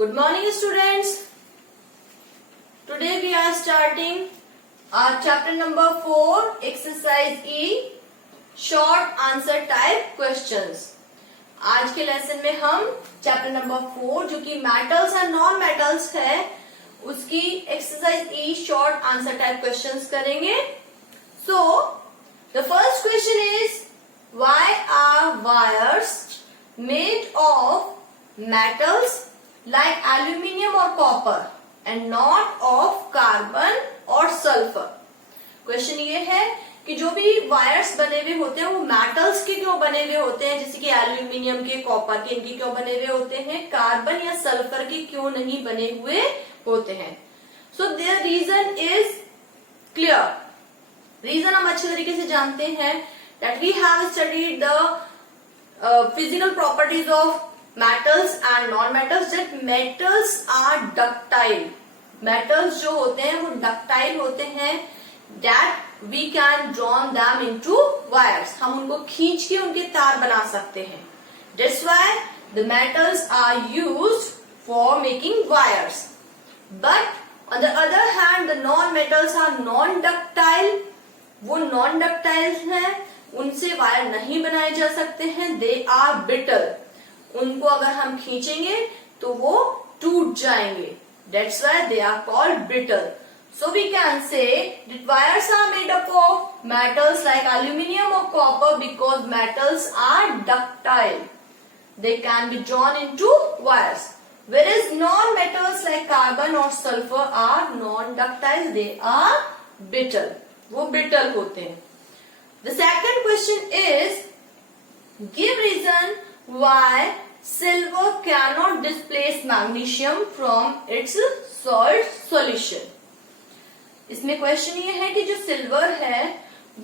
Good morning, students. Today we are starting our chapter number 4, exercise E, short answer type questions. आज के लेसन में हम chapter number 4 जो कि मेटल्स एंड नॉन मेटल्स है उसकी एक्सरसाइज ई शॉर्ट आंसर टाइप क्वेश्चंस करेंगे. So the first question is why are wires made of metals like aluminium or copper and not of carbon or sulfur. Question ये है कि जो भी वायर्स बने हुए होते हैं वो मेटल्स के क्यों बने हुए होते हैं, जैसे कि एल्यूमिनियम के, कॉपर के, इनके क्यों बने हुए होते हैं, कार्बन या सल्फर के क्यों नहीं बने हुए होते हैं. So their reason is clear. Reason हम अच्छे तरीके से जानते हैं that we have studied the physical properties of metals and non-metals. that metals are ductile. metals जो होते हैं वो ductile होते हैं. that we can draw them into wires. हम उनको खींच के उनके तार बना सकते हैं. that's why the metals are used for making wires. but on the other hand the non-metals are non-ductile. वो non-ductile हैं, उनसे वायर नहीं बनाए जा सकते हैं. they are brittle. उनको अगर हम खींचेंगे तो वो टूट जाएंगे. That's why they are called brittle. So we can say that wires are made up of metals like aluminium or copper because metals are ductile. They can be drawn into wires. Whereas non-metals like carbon or sulfur are non-ductile. They are brittle. वो brittle होते हैं. The second question is give reason why silver cannot displace magnesium from its salt solution. इसमें क्वेश्चन ये है कि जो सिल्वर है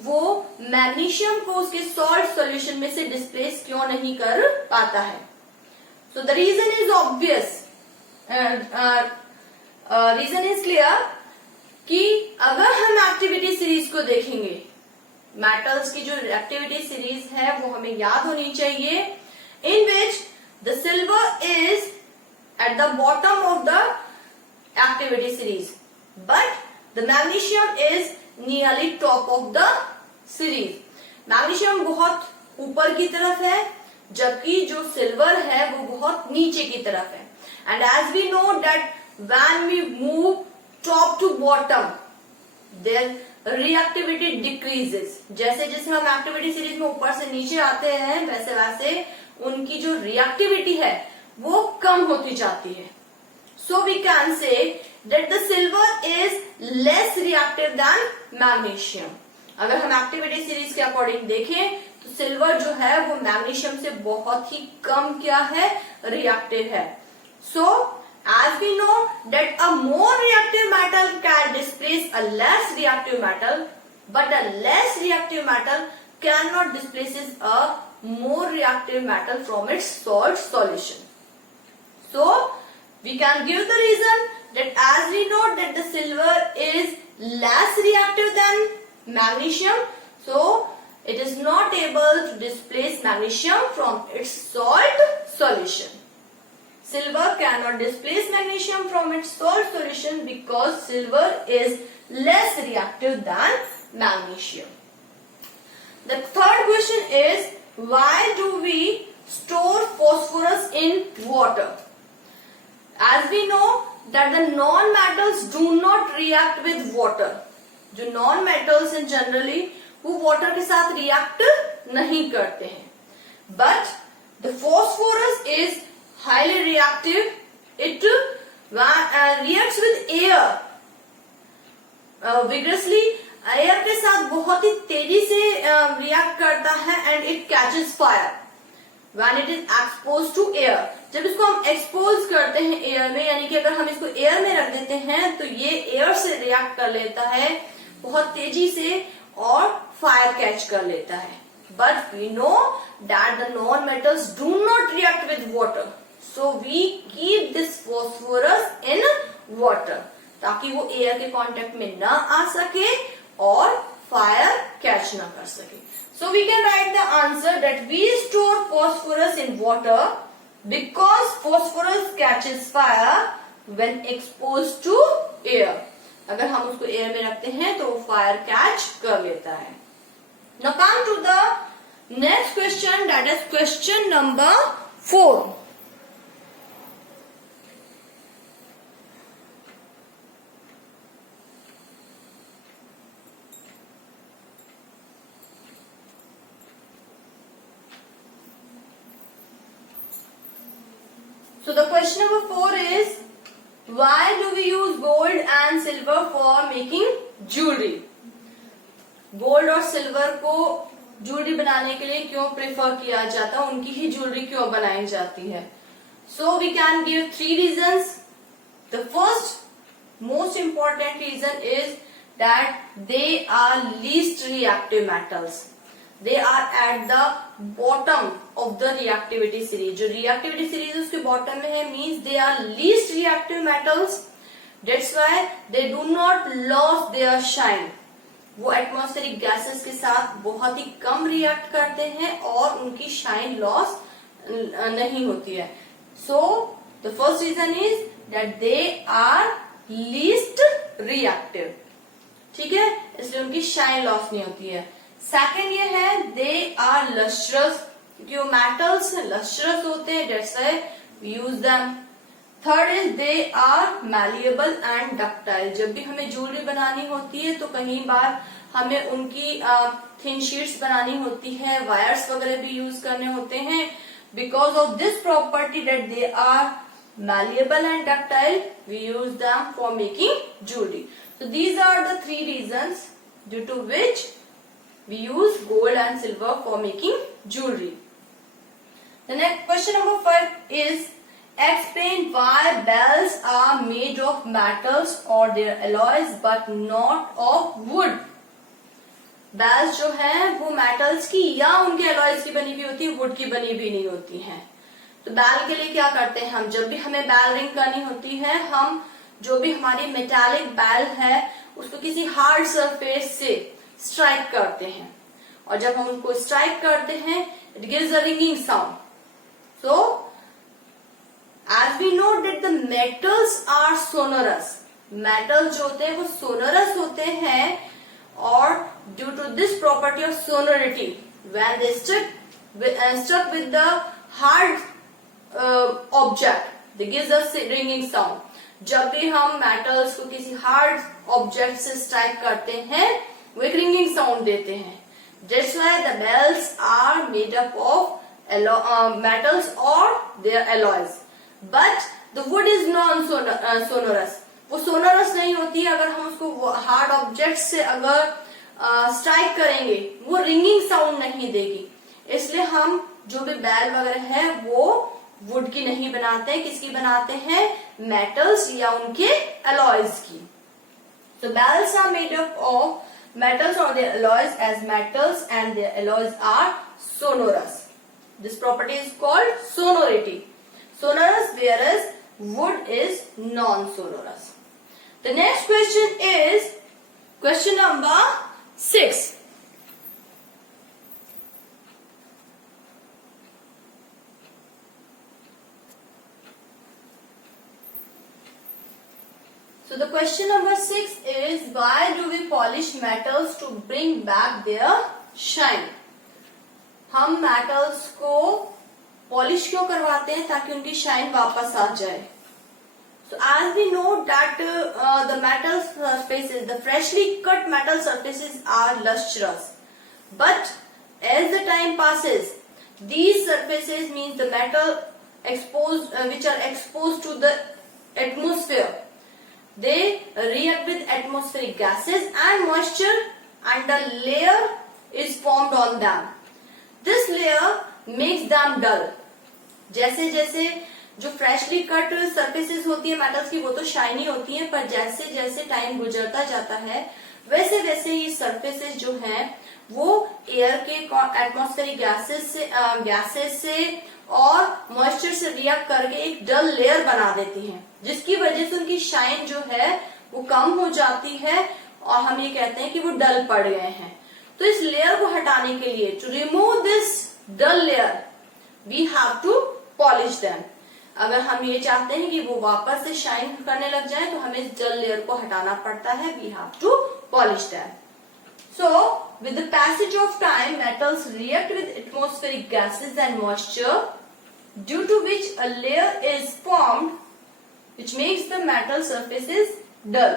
वो मैग्नीशियम को उसके सॉल्ट सॉल्यूशन में से डिस्प्लेस क्यों नहीं कर पाता है. So the reason is obvious. Reason is clear कि अगर हम एक्टिविटी सीरीज को देखेंगे, मेटल्स की जो एक्टिविटी सीरीज है वो हमें याद होनी चाहिए, in which the silver is at the bottom of the activity series but the magnesium is nearly top of the series. magnesium बहुत ऊपर की तरफ है जबकि जो सिल्वर है वो बहुत नीचे की तरफ है. and as we know that when we move top to bottom their reactivity decreases. जैसे जैसे हम एक्टिविटी सीरीज में ऊपर से नीचे आते हैं वैसे वैसे उनकी जो रिएक्टिविटी है वो कम होती जाती है. So we can say that the silver is less reactive than magnesium. अगर हम एक्टिविटी सीरीज के अकॉर्डिंग देखें तो सिल्वर जो है वो मैग्नीशियम से बहुत ही कम क्या है, रिएक्टिव है. So as we know that a more reactive metal can displace a less reactive metal but a less reactive metal can not displaces a more reactive metal from its salt solution. So we can give the reason that as we know that the silver is less reactive than magnesium, so it is not able to displace magnesium from its salt solution. Silver cannot displace magnesium from its salt solution because silver is less reactive than magnesium. The third question is why do we store phosphorus in water? As we know that the non-metals do not react with water. जो non-metals in generally वो water के साथ react नहीं करते हैं. But the phosphorus is highly reactive. It reacts with air vigorously. Air के साथ बहुत ही तेजी से रिएक्ट करता है and it catches fire when it is expose to air. जब इसको हम एक्सपोज करते हैं एयर में, यानी कि अगर हम इसको एयर में रख देते हैं तो ये एयर से रिएक्ट कर लेता है बहुत तेजी से और फायर कैच कर लेता है. But we know that the non metals do not react with water. So we keep this phosphorus in water ताकि वो एयर के कांटेक्ट में न आ सके और फायर कैच न कर सके. So we can write the answer that we store phosphorus in water because phosphorus catches fire when exposed to air. अगर हम उसको एयर में रखते हैं तो वो फायर कैच कर लेता है. Now come to the next question, that is question number 4. So the question number 4 is, why do we use gold and silver for making jewelry? Gold और सिल्वर को ज्वेलरी बनाने के लिए क्यों प्रेफर किया जाता है, उनकी ही ज्वेलरी क्यों बनाई जाती है? So we can give 3 reasons. The first most important reason is that they are least reactive metals. They are at the bottom of the reactivity series. जो रिएक्टिविटी सीरीज उसके बॉटम में है, means they are least reactive metals. That's why they do not loss their shine. वो atmospheric gases के साथ बहुत ही कम रिएक्ट करते हैं और उनकी शाइन लॉस नहीं होती है. So the first reason is that they are least reactive. ठीक है, इसलिए उनकी शाइन लॉस नहीं होती है. सेकेंड ये है, दे आर लस्ट्रस, क्योंकि वो मेटल्स लस्ट्रस होते हैं, that's why we use them. Third is they are malleable and ductile. जब भी हमें ज्वेलरी बनानी होती है तो कई बार हमें उनकी थिन शीट्स बनानी होती है, वायर्स वगैरह भी यूज करने होते हैं. Because of this property that they are malleable and ductile, we use them for making jewellery. So these are the 3 reasons due to which we use gold and silver for making jewellery. The next question number 5 is, explain why bells are made of metals or their alloys but not of wood. bells जो है वो metals की या उनके alloys की बनी हुई होती है, wood की बनी भी नहीं होती हैं. तो bell के लिए क्या करते हैं हम, जब भी हमें bell ring करनी होती है, हम जो भी हमारी metallic bell है उसको किसी hard surface से strike करते हैं, और जब हम उनको strike करते हैं it gives a ringing sound. So as we know that the metals are sonorous. metals जो होते हैं वो sonorous होते हैं, और due to this property of sonority, when they stuck with the hard object, they gives us ringing sound. जब भी हम metals को किसी hard object से strike करते हैं वो एक ringing sound देते हैं. That's why the bells are made up of metals or their alloys. But the wood is non-sonorous. वो sonorous नहीं होती है. अगर हम उसको hard object से अगर strike करेंगे वो ringing sound नहीं देगी. इसलिए हम जो भी बैल वगैरह है वो wood की नहीं बनाते हैं. किसकी बनाते हैं? metals या उनके alloys की. So bells are made up of metals or their alloys, as metals and their alloys are sonorous. This property is called sonority. Sonorous, whereas wood is non-sonorous. The next question is question number 6. So the question number 6 is, why do we polish metals to bring back their shine? हम metals को पॉलिश क्यों करवाते हैं? ताकि उनकी शाइन वापस आ जाए. So as we know that the metal surfaces, the freshly cut metal surfaces are lustrous, but as the time passes, these surfaces, means the metal exposed, which are exposed to the atmosphere, they react with atmospheric gases and moisture, and a layer is formed on them. This layer makes them dull. जैसे जैसे जो freshly cut surfaces होती है मेटल्स की वो तो शाइनी होती है, पर जैसे जैसे टाइम गुजरता जाता है वैसे वैसे ये सरफेसेस जो हैं वो एयर के एटमॉस्फेरिक गैसेस से और मॉइस्चर से रिएक्ट करके एक डल लेयर बना देती हैं, जिसकी वजह से उनकी शाइन जो है वो कम हो जाती है और हम ये कहते हैं कि वो डल पड़ गए हैं. तो इस लेयर को हटाने के लिए, to remove this dull layer, we have to polish them. अगर हम ये चाहते हैं कि वो वापस से शाइन करने लग जाए तो हमें इस डल लेयर को हटाना पड़ता है. We have to polish that. So, with the passage of time, metals react with atmospheric gases and moisture, due to which a layer is formed, which makes the metal surfaces dull.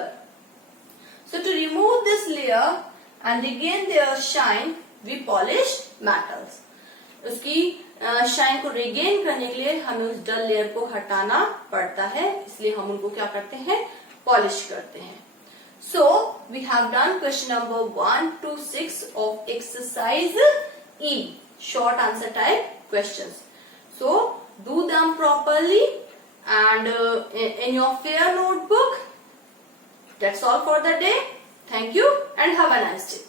So, to remove this layer and regain their shine, we polish metals. उसकी शाइन को रिगेन करने के लिए हमें उस डल लेयर को हटाना पड़ता है, इसलिए हम उनको क्या करते हैं, पॉलिश करते हैं. So, we have done question number 1 to 6 of exercise E, short answer type questions. So, do them properly and in your fair notebook. That's all for the day. Thank you and have a nice day.